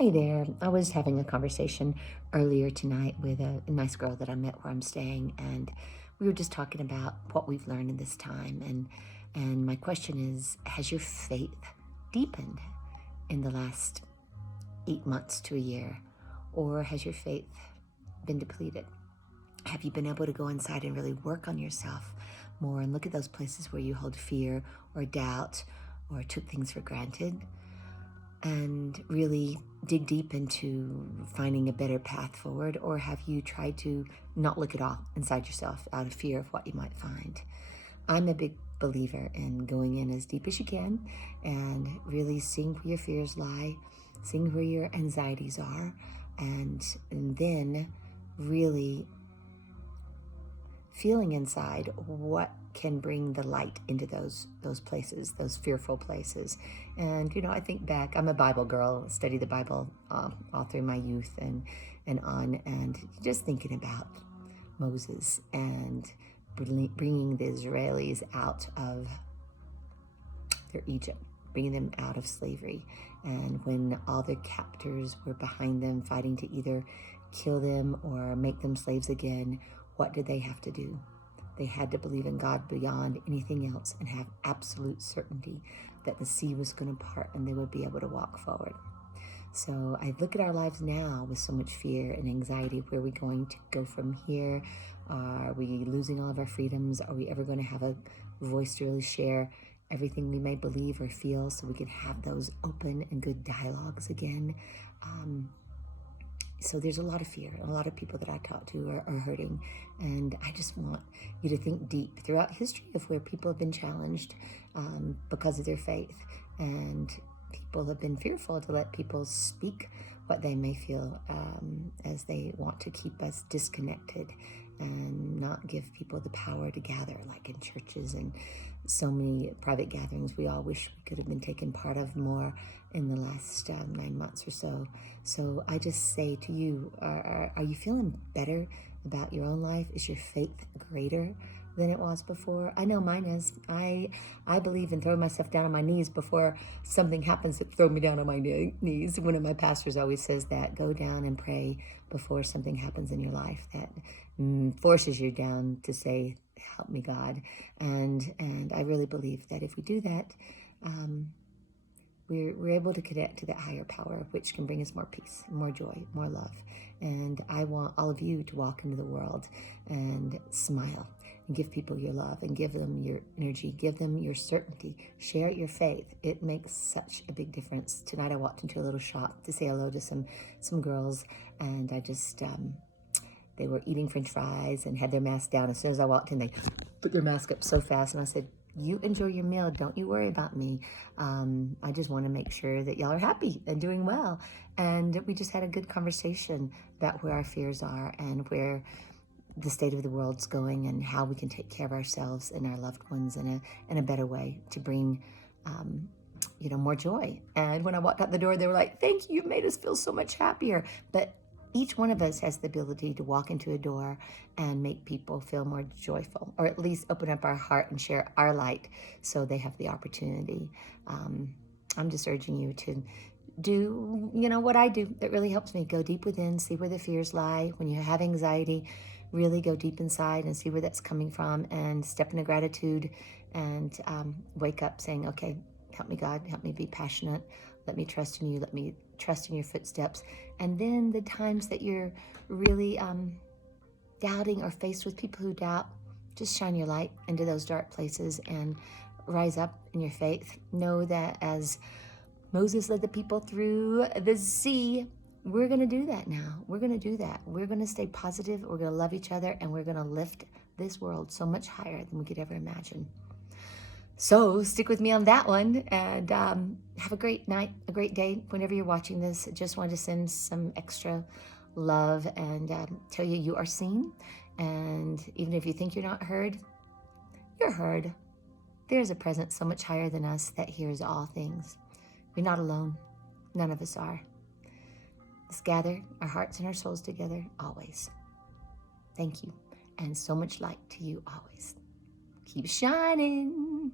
Hi there. I was having a conversation earlier tonight with a nice girl that I met where I'm staying, and we were just talking about what we've learned in this time. And my question is, has your faith deepened in the last 8 months to a year, or has your faith been depleted? Have you been able to go inside and really work on yourself more and look at those places where you hold fear or doubt or took things for granted? And really dig deep into finding a better path forward? Or have you tried to not look at all inside yourself out of fear of what you might find? I'm a big believer in going in as deep as you can and really seeing where your fears lie, seeing where your anxieties are, and then really feeling inside what can bring the light into those places, those fearful places. And I think back. I'm a Bible girl. Study the Bible all through my youth and on, and just thinking about Moses and bringing the Israelis out of their Egypt, bringing them out of slavery, and when all their captors were behind them, fighting to either kill them or make them slaves again. What did they have to do? They had to believe in God beyond anything else and have absolute certainty that the sea was going to part and they would be able to walk forward. So I look at our lives now with so much fear and anxiety. Where are we going to go from here? Are we losing all of our freedoms? Are we ever going to have a voice to really share everything we may believe or feel so we can have those open and good dialogues again? So there's a lot of fear. A lot of people that I talk to are hurting. And I just want you to think deep throughout history of where people have been challenged because of their faith. And people have been fearful to let people speak what they may feel as they want to keep us disconnected and not give people the power to gather, like in churches and so many private gatherings we all wish we could have been taken part of more in the last 9 months or so. So I just say to you, are you feeling better about your own life? Is your faith greater than it was before? I know mine is. I believe in throwing myself down on my knees before something happens that throw me down on my knees. One of my pastors always says that, go down and pray before something happens in your life that forces you down to say, help me, God. And I really believe that if we do that, we're able to connect to that higher power, which can bring us more peace, more joy, more love. And I want all of you to walk into the world and smile and give people your love and give them your energy, give them your certainty, share your faith. It makes such a big difference. Tonight I walked into a little shop to say hello to some girls, and I just, they were eating French fries and had their mask down. As soon as I walked in, they put their mask up so fast, and I said, you enjoy your meal. Don't you worry about me. I just want to make sure that y'all are happy and doing well. And we just had a good conversation about where our fears are and where the state of the world's going and how we can take care of ourselves and our loved ones in a better way to bring more joy. And when I walked out the door, they were like, thank you, you've made us feel so much happier. But each one of us has the ability to walk into a door and make people feel more joyful, or at least open up our heart and share our light so they have the opportunity. I'm just urging you to do, what I do that really helps me. Go deep within, see where the fears lie. When you have anxiety, really go deep inside and see where that's coming from and step into gratitude and wake up saying, okay, help me, God, help me be passionate. Let me trust in you. Let me trust in your footsteps. And then the times that you're really doubting or faced with people who doubt, just shine your light into those dark places and rise up in your faith. Know that as Moses led the people through the sea, we're going to do that now. We're going to do that. We're going to stay positive. We're going to love each other, and we're going to lift this world so much higher than we could ever imagine. So stick with me on that one, and have a great night, a great day. Whenever you're watching this, I just wanted to send some extra love and tell you you are seen. And even if you think you're not heard, you're heard. There's a presence so much higher than us that hears all things. We're not alone. None of us are. Let's gather our hearts and our souls together always. Thank you, and so much light to you always. Keep shining.